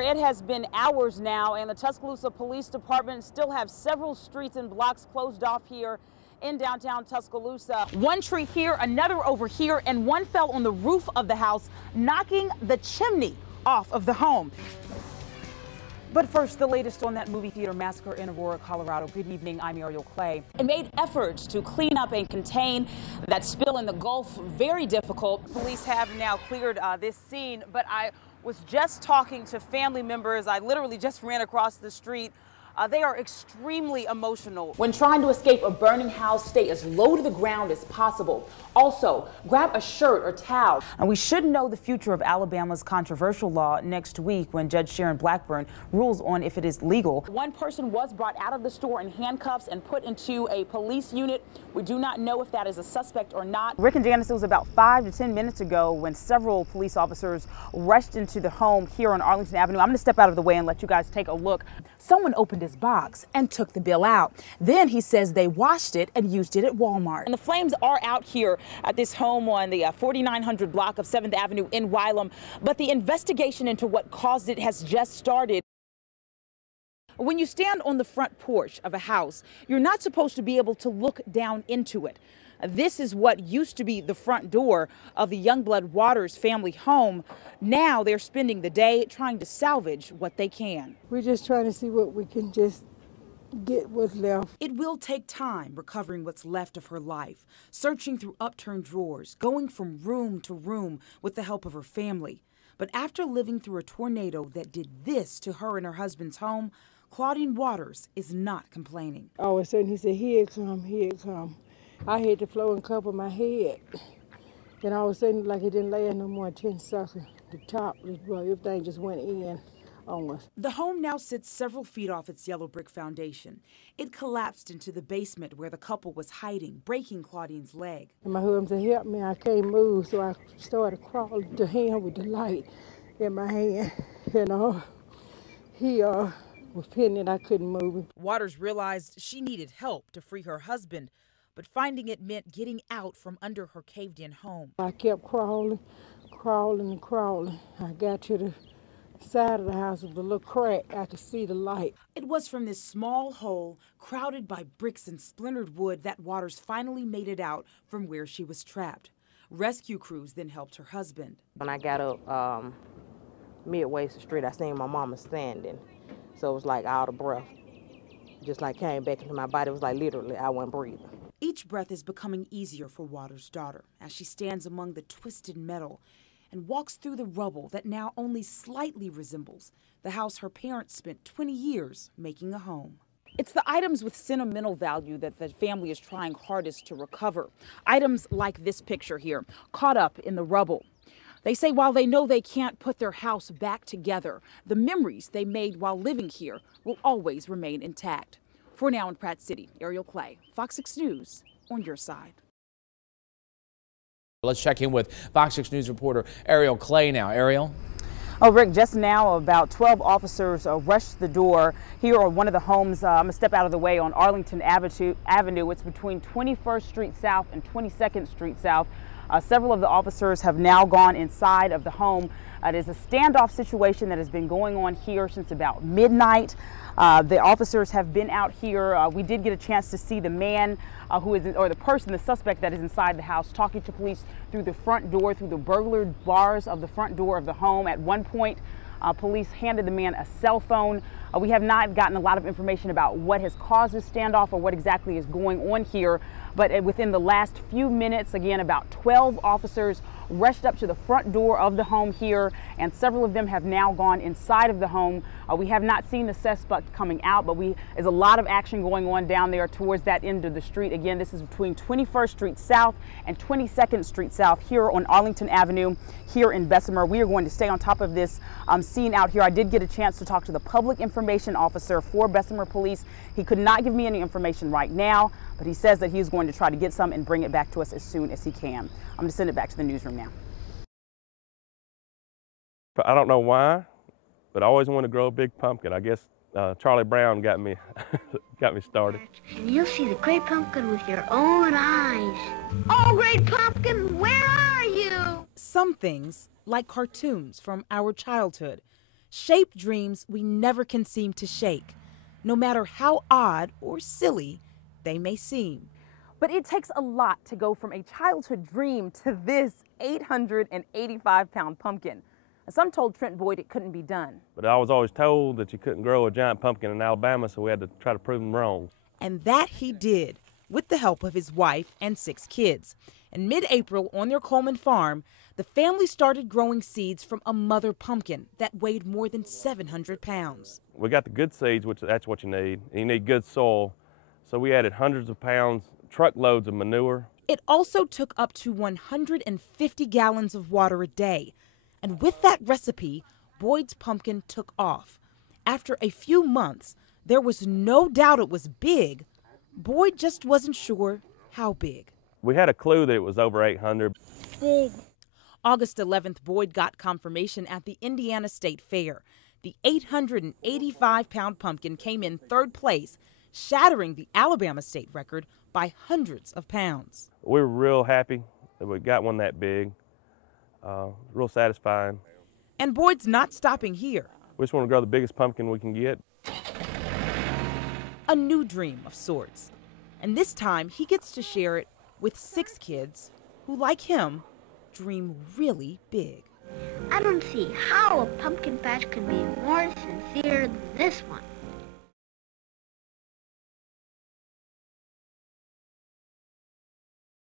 It has been hours now, and the Tuscaloosa Police Department still have several streets and blocks closed off here in downtown Tuscaloosa. One tree here, another over here, and one fell on the roof of the house, knocking the chimney off of the home. But first, the latest on that movie theater massacre in Aurora, Colorado. Good evening, I'm Arielle Clay. It made efforts to clean up and contain that spill in the Gulf very difficult. Police have now cleared this scene, but I was just talking to family members. I literally just ran across the street. They are extremely emotional. When trying to escape a burning house, stay as low to the ground as possible. Also, grab a shirt or towel. And we should know the future of Alabama's controversial law next week when Judge Sharon Blackburn rules on if it is legal. One person was brought out of the store in handcuffs and put into a police unit. We do not know if that is a suspect or not. Rick and Janice, it was about 5 to 10 minutes ago when several police officers rushed into the home here on Arlington Avenue. I'm going to step out of the way and let you guys take a look. Someone opened his box and took the bill out. Then he says they washed it and used it at Walmart. And the flames are out here at this home on the 4900 block of 7th Avenue in Wylam, but the investigation into what caused it has just started. When you stand on the front porch of a house, you're not supposed to be able to look down into it. This is what used to be the front door of the Youngblood Waters family home. Now they're spending the day trying to salvage what they can. We're just trying to see what we can just get what's left. It will take time recovering what's left of her life, searching through upturned drawers, going from room to room with the help of her family. But after living through a tornado that did this to her and her husband's home, Claudine Waters is not complaining. All of a sudden he said, "Here it come, here it come." I hit the floor and covered my head. Then all of a sudden, like it didn't last no more 10 seconds. The top, everything just went in on us. The home now sits several feet off its yellow brick foundation. It collapsed into the basement where the couple was hiding, breaking Claudine's leg. And my husband said, "Help me, I can't move." So I started crawling to him with the light in my hand. And he was pinning it, I couldn't move him. Waters realized she needed help to free her husband, but finding it meant getting out from under her caved-in home. I kept crawling, and crawling. I got to the side of the house with a little crack. I could see the light. It was from this small hole, crowded by bricks and splintered wood, that Waters finally made it out from where she was trapped. Rescue crews then helped her husband. When I got up midway to the street, I seen my mama standing. So it was like out of breath. Just like came back into my body. It was like literally I wasn't breathing. Each breath is becoming easier for Waters' daughter as she stands among the twisted metal and walks through the rubble that now only slightly resembles the house her parents spent 20 years making a home. It's the items with sentimental value that the family is trying hardest to recover. Items like this picture here, caught up in the rubble. They say while they know they can't put their house back together, the memories they made while living here will always remain intact. For now in Pratt City, Arielle Clay, Fox 6 News, on your side. Let's check in with Fox 6 News reporter Arielle Clay now. Arielle? Oh, Rick, just now about 12 officers rushed the door here on one of the homes. I'm going to step out of the way on Arlington Avenue. It's between 21st Street South and 22nd Street South. Several of the officers have now gone inside of the home. It is a standoff situation that has been going on here since about midnight. The officers have been out here. We did get a chance to see the man the suspect that is inside the house talking to police through the front door, through the burglar bars of the front door of the home. At one point, police handed the man a cell phone. We have not gotten a lot of information about what has caused this standoff or what exactly is going on here. But within the last few minutes, again, about 12 officers rushed up to the front door of the home here, and several of them have now gone inside of the home. We have not seen the suspect coming out, but there's a lot of action going on down there towards that end of the street. Again, this is between 21st Street South and 22nd Street South here on Arlington Avenue here in Bessemer. We are going to stay on top of this scene out here. I did get a chance to talk to the public information officer for Bessemer Police. He could not give me any information right now, but he says that he's going to try to get some and bring it back to us as soon as he can. I'm going to send it back to the newsroom now. I don't know why, but I always wanted to grow a big pumpkin. I guess Charlie Brown got me started. And you'll see the great pumpkin with your own eyes. Oh, great pumpkin, where are you? Some things, like cartoons from our childhood, shape dreams we never can seem to shake, no matter how odd or silly they may seem. But it takes a lot to go from a childhood dream to this 885-pound pumpkin. Some told Trent Boyd it couldn't be done. But I was always told that you couldn't grow a giant pumpkin in Alabama, so we had to try to prove them wrong. And that he did, with the help of his wife and 6 kids. In mid-April, on their Coleman farm, the family started growing seeds from a mother pumpkin that weighed more than 700 pounds. We got the good seeds, which that's what you need. And you need good soil. So we added hundreds of pounds, truckloads of manure. It also took up to 150 gallons of water a day. And with that recipe, Boyd's pumpkin took off. After a few months, there was no doubt it was big. Boyd just wasn't sure how big. We had a clue that it was over 800. Big. August 11th, Boyd got confirmation at the Indiana State Fair. The 885-pound pumpkin came in 3rd place, shattering the Alabama state record by hundreds of pounds. We were real happy that we got one that big. Real satisfying. And Boyd's not stopping here. We just want to grow the biggest pumpkin we can get. A new dream of sorts. And this time he gets to share it with 6 kids who, like him, dream really big. I don't see how a pumpkin patch can be more sincere than this one.